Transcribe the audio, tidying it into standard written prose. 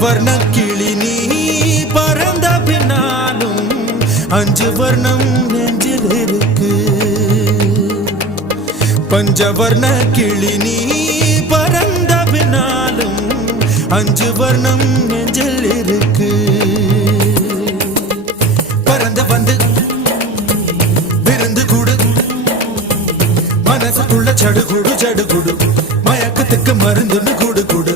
பஞ்சவர்ண கிளி நீ பறந்த பின்னாலும் 5 வர்ணம் நெஞ்சில் இருக்கு. பஞ்சவர்ண கிளி நீ பறந்த பின்னாலும் 5 வர்ணம் நெஞ்சில் இருக்கு. பறந்து வந்து விருந்து கூடு மனசுக்குள்ள சடுகுடு சடுகுடு மயக்கத்துக்கு மருந்துன்னு கூடு கூடு.